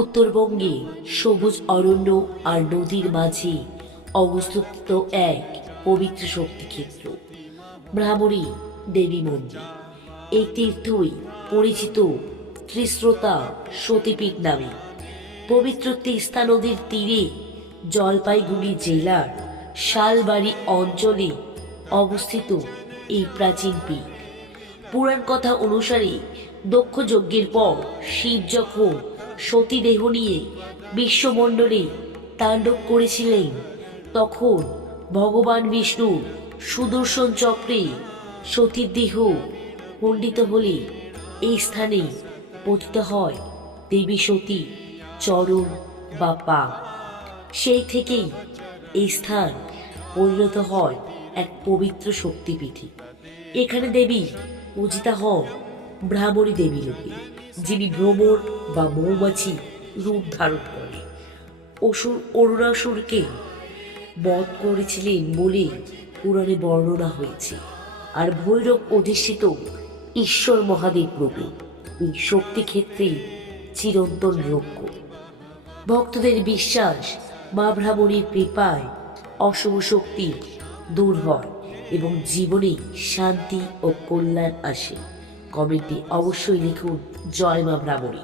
উত্তরবঙ্গে সবুজ অরণ্য আর নদীর মাঝে অবস্থিত এক পবিত্র শক্তিক্ষেত্র ভ্রামরী দেবী মন্দির। এই তীর্থই পরিচিত ত্রিশ্রোতা সতীপীঠ নামে। পবিত্র তিস্তা নদীর তীরে জলপাইগুড়ি জেলার শালবাড়ি অঞ্চলে অবস্থিত এই প্রাচীন পীঠ। পুরাণ কথা অনুসারে দক্ষ যজ্ঞের পর শিব যখন সতীদেহ নিয়ে বিশ্বমণ্ডলে তাণ্ডব করেছিলেন, তখন ভগবান বিষ্ণু সুদর্শন চক্রে সতীর দেহ খণ্ডিত হলে এই স্থানে পতিত হয় দেবী সতী চরণ বা পা। সেই থেকেই এই স্থান পরিণত হয় এক পবিত্র শক্তিপীঠে। এখানে দেবী পূজিতা হন ভ্রামরী দেবী রূপে, যিনি ভ্রমর বা মৌমাছি রূপ ধারণ করে অরুণাসুরকে বধ করেছিলেন বলে পুরাণে বর্ণনা হয়েছে। আর ভৈরব অধিষ্ঠিত ঈশ্বর মহাদেব রূপে এই শক্তিক্ষেত্রে চিরন্তন রক্ষ। ভক্তদের বিশ্বাস, মা ভ্রামরীর কৃপায় অশুভ শক্তি দূর হয় এবং জীবনে শান্তি ও কল্যাণ আসে। কমেন্টে অবশ্যই লিখুন জয় মা ভ্রামরী।